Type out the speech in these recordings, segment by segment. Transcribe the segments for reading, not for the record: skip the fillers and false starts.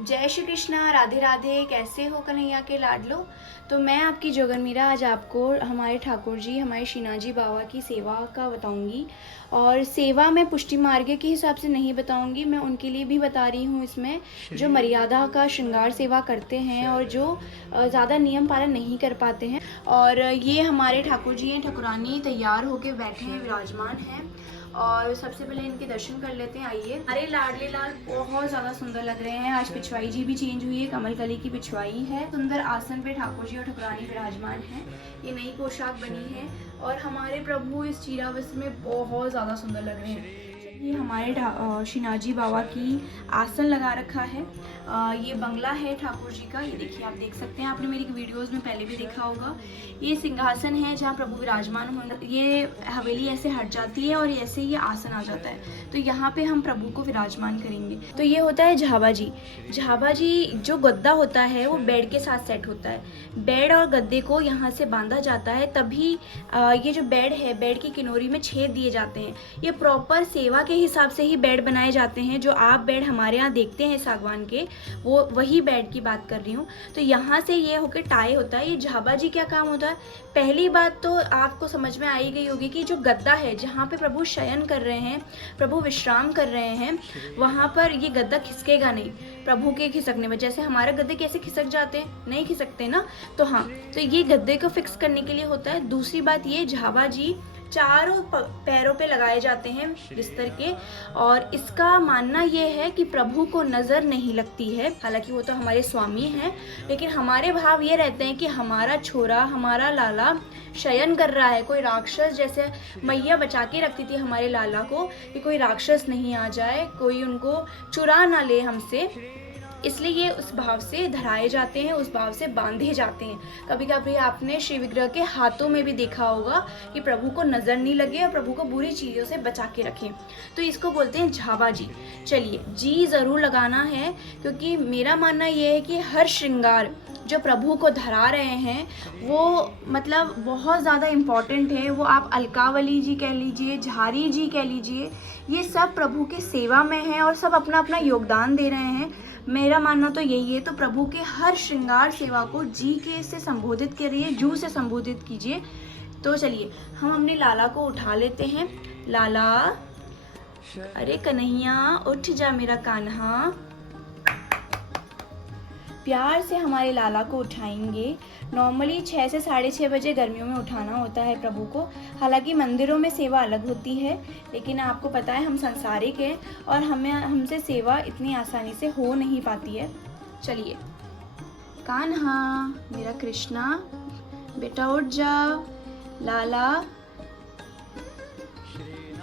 जय श्री कृष्णा, राधे राधे। कैसे हो कन्हैया के लाडलो। तो मैं आपकी जोगन मीरा आज आपको हमारे ठाकुर जी, हमारे श्रीनाथ जी बाबा की सेवा का बताऊंगी। और सेवा मैं पुष्टि मार्ग के हिसाब से नहीं बताऊंगी, मैं उनके लिए भी बता रही हूँ इसमें जो मर्यादा का श्रृंगार सेवा करते हैं और जो ज़्यादा नियम पालन नहीं कर पाते हैं। और ये हमारे ठाकुर जी हैं, ठाकुरानी तैयार होके बैठे हैं, विराजमान हैं। और सबसे पहले इनके दर्शन कर लेते हैं। आइए। हमारे लाडले लाल बहुत ज़्यादा सुंदर लग रहे हैं। आज पिछवाई जी भी चेंज हुई है, कमल कली की पिछवाई है। सुंदर आसन पे ठाकुर जी और ठाकुरानी विराजमान हैं। ये नई पोशाक बनी है और हमारे प्रभु इस चीरावस्त्र में बहुत ज़्यादा सुंदर लग रहे हैं। ये हमारे श्रीनाथ जी बाबा की आसन लगा रखा है। ये बंगला है ठाकुर जी का। ये देखिए, आप देख सकते हैं, आपने मेरी वीडियोस में पहले भी देखा होगा। ये सिंहासन है जहाँ प्रभु विराजमान होंगे। ये हवेली ऐसे हट जाती है और ऐसे ये आसन आ जाता है, तो यहाँ पे हम प्रभु को विराजमान करेंगे। तो ये होता है झाबा जी। झाबा जी जो गद्दा होता है वो बेड के साथ सेट होता है। बेड और गद्दे को यहाँ से बांधा जाता है, तभी ये जो बेड है, बेड की किनोरी में छेद दिए जाते हैं। ये प्रॉपर सेवा के हिसाब से ही बेड बनाए जाते हैं। जो आप बेड हमारे यहाँ देखते हैं सागवान के, वो वही बेड की बात कर रही हूँ। तो यहाँ से ये होकर टाई होता है। ये झाबा जी क्या काम होता है, पहली बात तो आपको समझ में आई गई होगी कि जो गद्दा है जहाँ पे प्रभु शयन कर रहे हैं, प्रभु विश्राम कर रहे हैं, वहाँ पर ये गद्दा खिसकेगा नहीं प्रभु के खिसकने में। जैसे हमारे गद्दे कैसे खिसक जाते हैं, नहीं खिसकते ना। तो हाँ, तो ये गद्दे को फिक्स करने के लिए होता है। दूसरी बात, ये झाबा जी चारों पैरों पे लगाए जाते हैं बिस्तर के। और इसका मानना ये है कि प्रभु को नज़र नहीं लगती है। हालांकि वो तो हमारे स्वामी हैं, लेकिन हमारे भाव ये रहते हैं कि हमारा छोरा, हमारा लाला शयन कर रहा है। कोई राक्षस, जैसे मैया बचा के रखती थी हमारे लाला को कि कोई राक्षस नहीं आ जाए, कोई उनको चुरा ना ले हमसे, इसलिए ये उस भाव से धराए जाते हैं, उस भाव से बांधे जाते हैं। कभी कभी आपने श्री विग्रह के हाथों में भी देखा होगा कि प्रभु को नजर नहीं लगे और प्रभु को बुरी चीज़ों से बचा के रखें, तो इसको बोलते हैं झाबा जी। चलिए, जी ज़रूर लगाना है, क्योंकि मेरा मानना ये है कि हर श्रृंगार जो प्रभु को धरा रहे हैं वो मतलब बहुत ज़्यादा इम्पॉर्टेंट है। वो आप अलकावली जी कह लीजिए, झारी जी कह लीजिए, ये सब प्रभु के सेवा में हैं और सब अपना अपना योगदान दे रहे हैं। मेरा मानना तो यही है। तो प्रभु के हर श्रृंगार सेवा को जी के से संबोधित करिए, जू से संबोधित कीजिए। तो चलिए, हम अपने लाला को उठा लेते हैं। लाला, अरे कन्हैया उठ जा मेरा कान्हा। प्यार से हमारे लाला को उठाएंगे। नॉर्मली 6 से 6:30 बजे गर्मियों में उठाना होता है प्रभु को। हालांकि मंदिरों में सेवा अलग होती है, लेकिन आपको पता है हम संसारिक हैं और हमसे सेवा इतनी आसानी से हो नहीं पाती है। चलिए, कान्हा मेरा कृष्णा, बेटा उठ जा। लाला,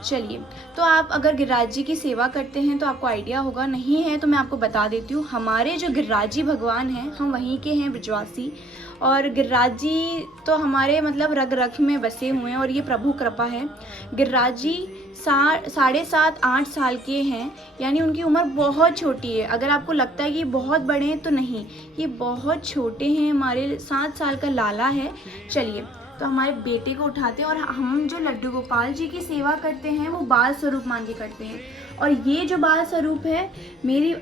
चलिए। तो आप अगर गिरिराज जी की सेवा करते हैं तो आपको आइडिया होगा, नहीं है तो मैं आपको बता देती हूँ। हमारे जो गिरिराज जी भगवान हैं, हम वहीं के हैं, ब्रजवासी। और गिरिराज जी तो हमारे मतलब रग रग में बसे हुए हैं और ये प्रभु कृपा है। गिरिराज जी 7.5-8 साल के हैं, यानी उनकी उम्र बहुत छोटी है। अगर आपको लगता है कि बहुत बड़े हैं, तो नहीं, ये बहुत छोटे हैं। हमारे 7 साल का लाला है। चलिए, तो हमारे बेटे को उठाते हैं। और हम जो लड्डू गोपाल जी की सेवा करते हैं वो बाल स्वरूप मान के करते हैं। और ये जो बाल स्वरूप है मेरी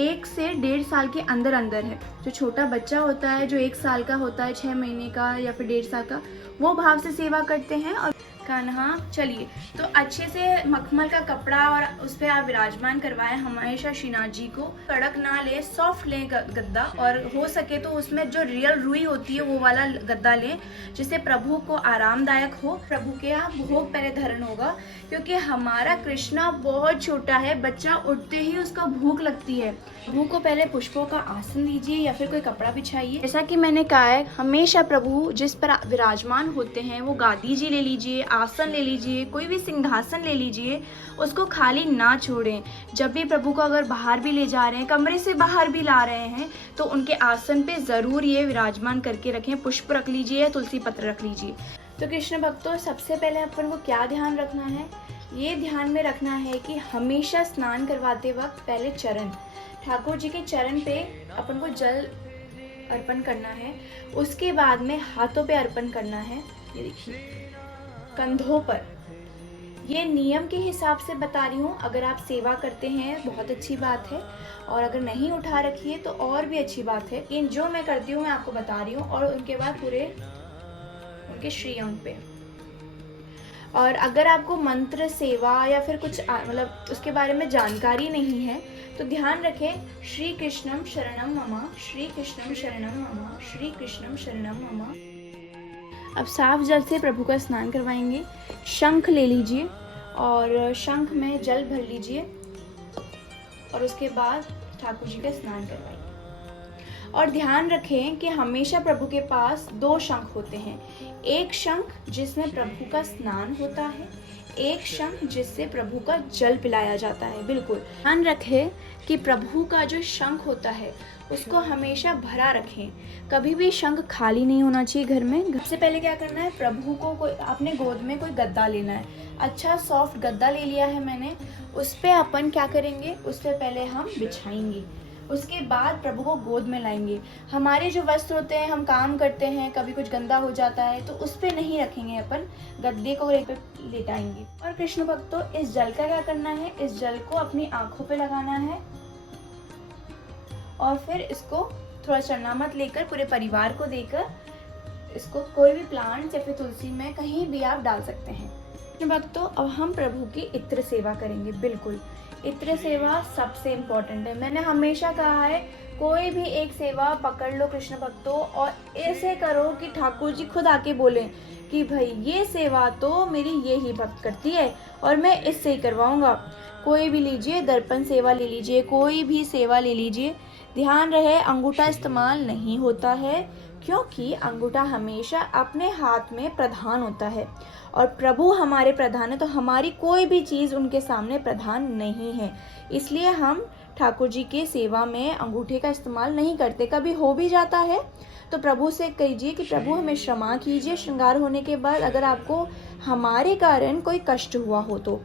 1 से 1.5 साल के अंदर अंदर है। जो छोटा बच्चा होता है, जो 1 साल का होता है, 6 महीने का या फिर 1.5 साल का, वो भाव से सेवा करते हैं। और कान्हा, चलिए, तो अच्छे से मखमल का कपड़ा और उस पर आप विराजमान करवाएं हमेशा श्रीनाथ जी को। कड़क ना ले, सॉफ्ट लें गद्दा, और हो सके तो उसमें जो रियल रुई होती है वो वाला गद्दा लें, जिससे प्रभु को आरामदायक हो। प्रभु के यहाँ भोग पहले धरण होगा, क्योंकि हमारा कृष्णा बहुत छोटा है। बच्चा उठते ही उसका भूख लगती है। प्रभु को पहले पुष्पों का आसन दीजिए या फिर कोई कपड़ा बिछाइए। जैसा कि मैंने कहा है, हमेशा प्रभु जिस पर विराजमान होते हैं वो गादी जी ले लीजिए, आसन ले लीजिए, कोई भी सिंहासन ले लीजिए, उसको खाली ना छोड़ें। जब भी प्रभु को अगर बाहर भी ले जा रहे हैं, कमरे से बाहर भी ला रहे हैं, तो उनके आसन पे ज़रूर ये विराजमान करके रखें। पुष्प रख लीजिए या तुलसी पत्र रख लीजिए। तो कृष्ण भक्तों, सबसे पहले अपन को क्या ध्यान रखना है, ये ध्यान में रखना है कि हमेशा स्नान करवाते वक्त पहले चरण, ठाकुर जी के चरण पे अपन को जल अर्पण करना है। उसके बाद में हाथों पे अर्पण करना है। ये देखिए, कंधों पर, ये नियम के हिसाब से बता रही हूँ। अगर आप सेवा करते हैं बहुत अच्छी बात है, और अगर नहीं उठा रखी है तो और भी अच्छी बात है। लेकिन जो मैं करती हूँ मैं आपको बता रही हूँ, और उनके बाद पूरे उनके श्री अंग पे। और अगर आपको मंत्र सेवा या फिर कुछ मतलब उसके बारे में जानकारी नहीं है तो ध्यान रखें, श्री कृष्णम शरणम मम, श्री कृष्णम शरणम मम, श्री कृष्णम शरणम मम। अब साफ जल से प्रभु का स्नान करवाएंगे। शंख ले लीजिए और शंख में जल भर लीजिए और उसके बाद ठाकुर जी का स्नान करवाइए। और ध्यान रखें कि हमेशा प्रभु के पास 2 शंख होते हैं। एक शंख जिसमें प्रभु का स्नान होता है, एक शंख जिससे प्रभु का जल पिलाया जाता है। बिल्कुल ध्यान रखें कि प्रभु का जो शंख होता है उसको हमेशा भरा रखें। कभी भी शंख खाली नहीं होना चाहिए घर में। सबसे पहले क्या करना है, प्रभु को कोई अपने गोद में कोई गद्दा लेना है। अच्छा सॉफ्ट गद्दा ले लिया है मैंने। उस पर अपन क्या करेंगे, उस पर पहले हम बिछाएंगे। उसके बाद प्रभु को गोद में लाएंगे। हमारे जो वस्त्र होते हैं, हम काम करते हैं, कभी कुछ गंदा हो जाता है तो उस पे नहीं रखेंगे, अपन गद्दे को पे लेटाएंगे। और कृष्ण भक्तों, इस जल का क्या करना है, इस जल को अपनी आंखों पे लगाना है और फिर इसको थोड़ा चरणामत लेकर पूरे परिवार को देकर इसको कोई भी प्लांट या फिर तुलसी में कहीं भी आप डाल सकते हैं। कृष्ण भक्तों, अब हम प्रभु की इत्र सेवा करेंगे। बिल्कुल इत्र सेवा सबसे इम्पोर्टेंट है। मैंने हमेशा कहा है, कोई भी एक सेवा पकड़ लो कृष्ण भक्तों और ऐसे करो कि ठाकुर जी खुद आके बोलें कि भाई ये सेवा तो मेरी ये ही भक्त करती है और मैं इससे ही करवाऊंगा। कोई भी लीजिए, दर्पण सेवा ले लीजिए, कोई भी सेवा ले लीजिए। ध्यान रहे अंगूठा इस्तेमाल नहीं होता है, क्योंकि अंगूठा हमेशा अपने हाथ में प्रधान होता है और प्रभु हमारे प्रधान है, तो हमारी कोई भी चीज़ उनके सामने प्रधान नहीं है। इसलिए हम ठाकुर जी के सेवा में अंगूठे का इस्तेमाल नहीं करते। कभी हो भी जाता है तो प्रभु से कहिए कि प्रभु हमें क्षमा कीजिए श्रृंगार होने के बाद, अगर आपको हमारे कारण कोई कष्ट हुआ हो तो।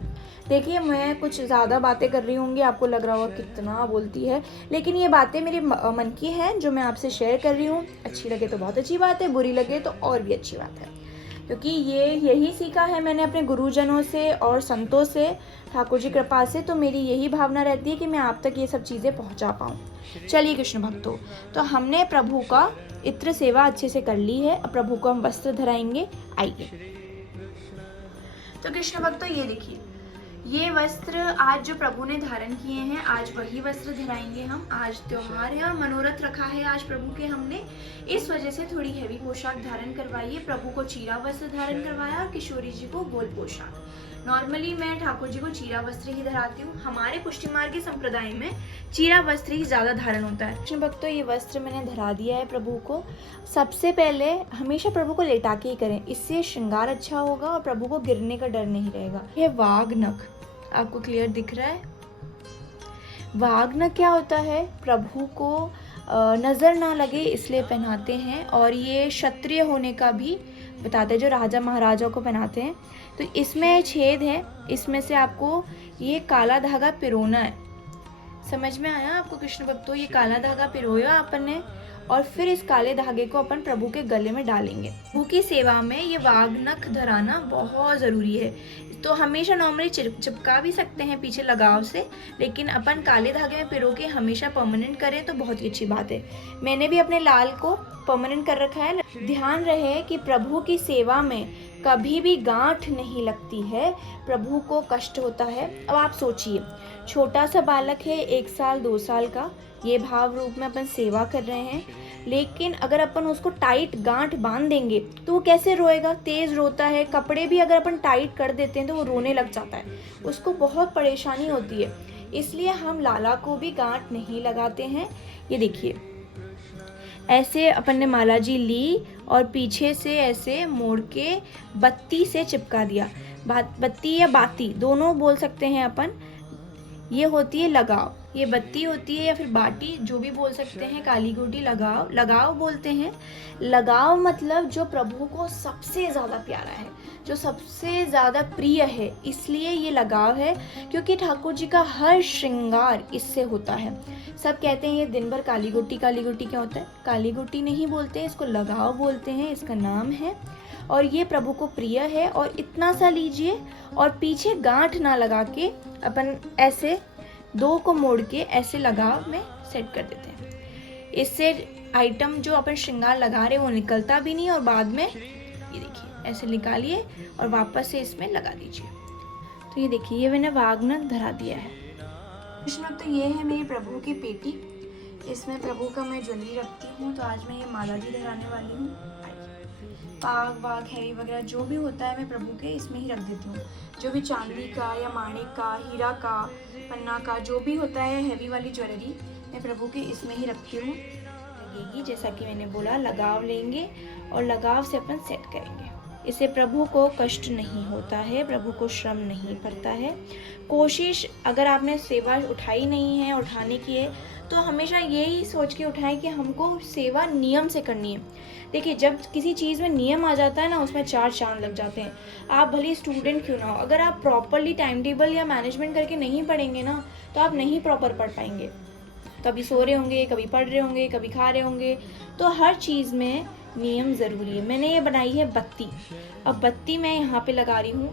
देखिए, मैं कुछ ज़्यादा बातें कर रही होंगी, आपको लग रहा होगा कितना बोलती है, लेकिन ये बातें मेरे मन की हैं जो मैं आपसे शेयर कर रही हूँ। अच्छी लगे तो बहुत अच्छी बात है, बुरी लगे तो और भी अच्छी बात है, क्योंकि यही सीखा है मैंने अपने गुरुजनों से और संतों से, ठाकुर जी कृपा से। तो मेरी यही भावना रहती है कि मैं आप तक ये सब चीज़ें पहुँचा पाऊँ। चलिए कृष्ण भक्तों, तो हमने प्रभु का इत्र सेवा अच्छे से कर ली है। अब प्रभु को हम वस्त्र धराएंगे। आइए, तो कृष्ण भक्तों ये देखिए, ये वस्त्र आज जो प्रभु ने धारण किए हैं, आज वही वस्त्र धराएंगे हम। आज त्योहार है और मनोरथ रखा है आज प्रभु के हमने, इस वजह से थोड़ी हैवी पोशाक धारण करवाई है। प्रभु को चीरा वस्त्र धारण करवाया और किशोरी जी को गोल पोशाक। नॉर्मली मैं ठाकुर जी को चीरा वस्त्र ही धराती हूँ। हमारे पुष्टि मार्ग के संप्रदाय में चीरा वस्त्र ही ज्यादा धारण होता है। कृष्ण भक्तों, ये वस्त्र मैंने धरा दिया है प्रभु को। सबसे पहले हमेशा प्रभु को लेटा के ही करें, इससे श्रृंगार अच्छा होगा और प्रभु को गिरने का डर नहीं रहेगा। ये वाघ नख आपको क्लियर दिख रहा है। वाघ नख क्या होता है, प्रभु को नजर ना लगे इसलिए पहनाते हैं, और ये क्षत्रिय होने का भी बताते हैं, जो राजा महाराजा को पहनाते हैं। तो इसमें छेद है, इसमें से आपको ये काला धागा पिरोना है। समझ में आया आपको कृष्ण भक्तों? ये काला धागा पिरोया अपन ने और फिर इस काले धागे को अपन प्रभु के गले में डालेंगे। प्रभु की सेवा में ये वाघ नख धराना बहुत ज़रूरी है। तो हमेशा नॉर्मली चिपका भी सकते हैं पीछे लगाव से, लेकिन अपन काले धागे में पिरो के हमेशा परमानेंट करें तो बहुत ही अच्छी बात है। मैंने भी अपने लाल को परमानेंट कर रखा है। ध्यान रहे कि प्रभु की सेवा में कभी भी गांठ नहीं लगती है, प्रभु को कष्ट होता है। अब आप सोचिए, छोटा सा बालक है 1 साल 2 साल का, ये भाव रूप में अपन सेवा कर रहे हैं, लेकिन अगर अपन उसको टाइट गांठ बांध देंगे तो वो कैसे रोएगा? तेज रोता है। कपड़े भी अगर अपन टाइट कर देते हैं तो वो रोने लग जाता है, उसको बहुत परेशानी होती है। इसलिए हम लाला को भी गांठ नहीं लगाते हैं। ये देखिए, ऐसे अपन ने माला जी ली और पीछे से ऐसे मोड़ के बत्ती से चिपका दिया। बत्ती या बाती दोनों बोल सकते हैं अपन। ये होती है लगाव, ये बत्ती होती है या फिर बाटी, जो भी बोल सकते हैं। काली गोटी लगाव, लगाव बोलते हैं। लगाव मतलब जो प्रभु को सबसे ज़्यादा प्यारा है, जो सबसे ज़्यादा प्रिय है, इसलिए ये लगाव है, क्योंकि ठाकुर जी का हर श्रृंगार इससे होता है। सब कहते हैं ये दिन भर काली गोटी क्या होता है? काली गोटी नहीं बोलते हैं, इसको लगाव बोलते हैं, इसका नाम है। और ये प्रभु को प्रिय है। और इतना सा लीजिए और पीछे गांठ ना लगा के अपन ऐसे 2 को मोड़ के ऐसे लगाव में सेट कर देते हैं। इससे आइटम जो अपन श्रृंगार लगा रहे हैं वो निकलता भी नहीं और बाद में ये देखिए ऐसे निकालिए और वापस से इसमें लगा दीजिए। तो ये देखिए ये मैंने वाग्नक धरा दिया है। कृष्ण तो ये है मेरी प्रभु की पेटी, इसमें प्रभु का मैं ज्वेलरी रखती हूँ। तो आज मैं ये माला जी धराने वाली हूँ। पाग वाग हैवी वगैरह जो भी होता है मैं प्रभु के इसमें ही रख देती हूँ। जो भी चांदी का या माणिक का, हीरा का, पन्ना का जो भी होता है हैवी वाली ज्वेलरी मैं प्रभु के इसमें ही रखती हूँ। लगेगी जैसा कि मैंने बोला, लगाव लेंगे और लगाव से अपन सेट करेंगे। इससे प्रभु को कष्ट नहीं होता है, प्रभु को श्रम नहीं पड़ता है। कोशिश अगर आपने सेवा उठाई नहीं है, उठाने की है, तो हमेशा यही सोच के उठाएं कि हमको सेवा नियम से करनी है। देखिए जब किसी चीज़ में नियम आ जाता है ना, उसमें 4 चांद लग जाते हैं। आप भले स्टूडेंट क्यों ना हो, अगर आप प्रॉपरली टाइम टेबल या मैनेजमेंट करके नहीं पढ़ेंगे ना, तो आप नहीं प्रॉपर पढ़ पाएंगे। कभी सो रहे होंगे, कभी पढ़ रहे होंगे, कभी खा रहे होंगे। तो हर चीज़ में नियम ज़रूरी है। मैंने ये बनाई है बत्ती। अब बत्ती मैं यहाँ पे लगा रही हूँ।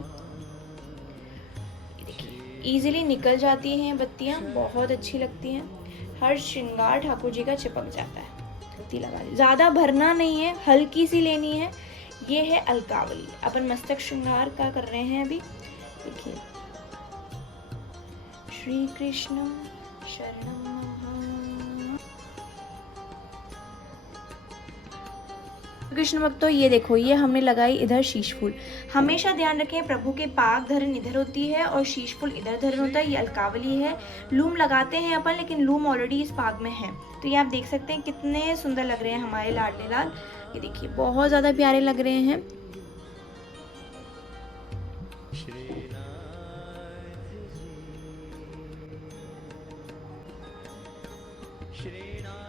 देखिए ईजिली निकल जाती हैं बत्तियाँ, बहुत अच्छी लगती हैं। हर श्रृंगार ठाकुर जी का चिपक जाता है। बत्ती लगा दी, ज़्यादा भरना नहीं है, हल्की सी लेनी है। ये है अलकावली, अपन मस्तक श्रृंगार का कर रहे हैं अभी। देखिए श्री कृष्ण शरणम। कृष्ण भक्तों ये देखो, ये हमने लगाई इधर शीश फूल। हमेशा ध्यान रखें प्रभु के पाग धरन इधर होती है और शीश फूल इधर धरन होता है। ये अलकावली है। लूम लगाते हैं अपन, लेकिन लूम ऑलरेडी इस पाग में है। तो ये आप देख सकते हैं कितने सुंदर लग रहे हैं हमारे लाडले लाल। ये देखिए बहुत ज़्यादा प्यारे लग रहे हैं।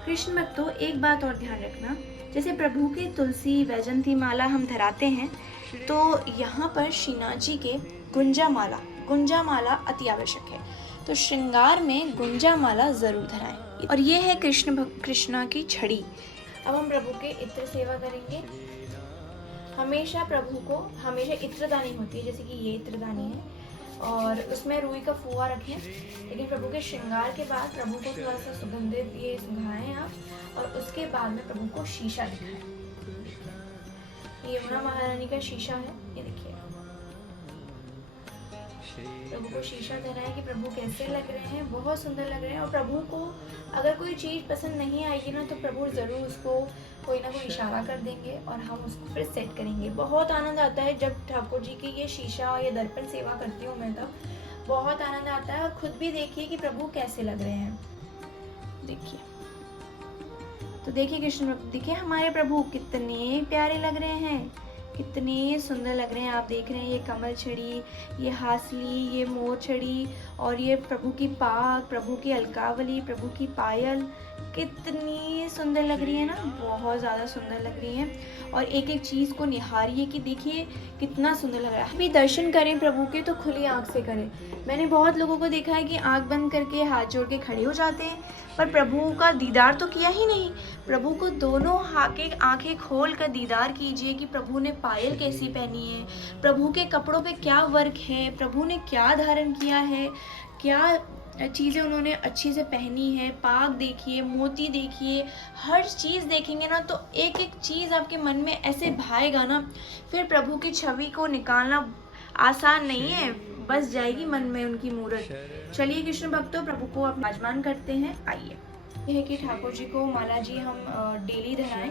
कृष्ण भक्तों एक बात और ध्यान रखना, जैसे प्रभु के तुलसी वैजंती माला हम धराते हैं, तो यहाँ पर शीना जी के गुंजा माला अति आवश्यक है। तो श्रृंगार में गुंजा माला जरूर धराएं। और ये है कृष्णा की छड़ी। अब हम प्रभु के इत्र सेवा करेंगे। हमेशा प्रभु को हमेशा इत्रदानी होती है, जैसे कि ये इत्रदानी है और उसमें रुई का फुआ रखें। लेकिन प्रभु के श्रृंगार के बाद प्रभु को थोड़ा सा सुगंधित ये सुंघाएं आप, और उसके बाद में प्रभु को शीशा दिखाएं। ये यमुना महारानी का शीशा है, ये देखिए। प्रभु को शीशा धराएं कि प्रभु कैसे लग रहे हैं, बहुत सुंदर लग रहे हैं। और प्रभु को अगर कोई चीज़ पसंद नहीं आएगी ना, तो प्रभु ज़रूर उसको कोई ना कोई इशारा कर देंगे और हम उसको फिर सेट करेंगे। बहुत आनंद आता है जब ठाकुर जी की ये शीशा या दर्पण सेवा करती हूँ मैं, तब बहुत आनंद आता है। और खुद भी देखिए कि प्रभु कैसे लग रहे हैं। देखिए तो देखिए कृष्ण, देखिए हमारे प्रभु कितने प्यारे लग रहे हैं, कितने सुंदर लग रहे हैं। आप देख रहे हैं ये कमल छड़ी, ये हासली, ये मोर छड़ी, और ये प्रभु की पाग, प्रभु की अलकावली, प्रभु की पायल, कितनी सुंदर लग रही है ना, बहुत ज़्यादा सुंदर लग रही है। और एक एक चीज़ को निहारिए कि देखिए कितना सुंदर लग रहा है। अभी दर्शन करें प्रभु के तो खुली आँख से करें। मैंने बहुत लोगों को देखा है कि आँख बंद करके हाथ जोड़ के खड़े हो जाते हैं, पर प्रभु का दीदार तो किया ही नहीं। प्रभु को दोनों आंखें खोल कर दीदार कीजिए कि प्रभु ने पायल कैसी पहनी है, प्रभु के कपड़ों पे क्या वर्क है, प्रभु ने क्या धारण किया है, क्या चीज़ें उन्होंने अच्छी से पहनी है। पाग देखिए, मोती देखिए, हर चीज़ देखेंगे ना तो एक एक चीज़ आपके मन में ऐसे भाएगा ना, फिर प्रभु की छवि को निकालना आसान नहीं है, बस जाएगी मन में उनकी मूर्त। चलिए कृष्ण भक्तों, प्रभु को आप विराजमान करते हैं। आइए, यह है कि ठाकुर जी को माला जी हम डेली धराएं,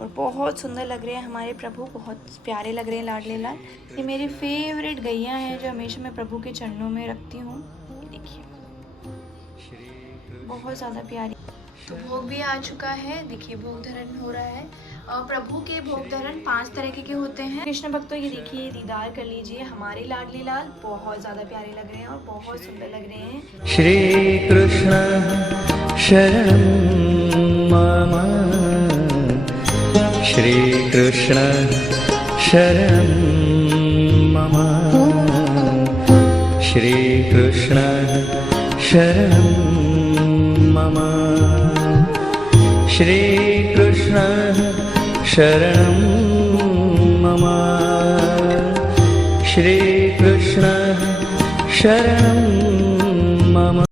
और बहुत सुंदर लग रहे हैं हमारे प्रभु, बहुत प्यारे लग रहे हैं लाडले लाल। ये मेरी फेवरेट गैया हैं जो हमेशा मैं प्रभु के चरणों में रखती हूँ। ये देखिए बहुत ज़्यादा प्यारी। तो भोग भी आ चुका है, देखिए भोग धरण हो रहा है। प्रभु के भोग धरण 5 तरह के होते हैं। कृष्ण भक्तों ये देखिए, दीदार कर लीजिए, हमारे लाडली लाल बहुत ज़्यादा प्यारे लग रहे हैं और बहुत सुंदर लग रहे हैं। श्री कृष्ण शरणं मम, श्री कृष्ण शरणं मम, श्री कृष्ण शरणं मम, श्री कृष्ण शरणं मम, श्रीकृष्ण शरणं मम।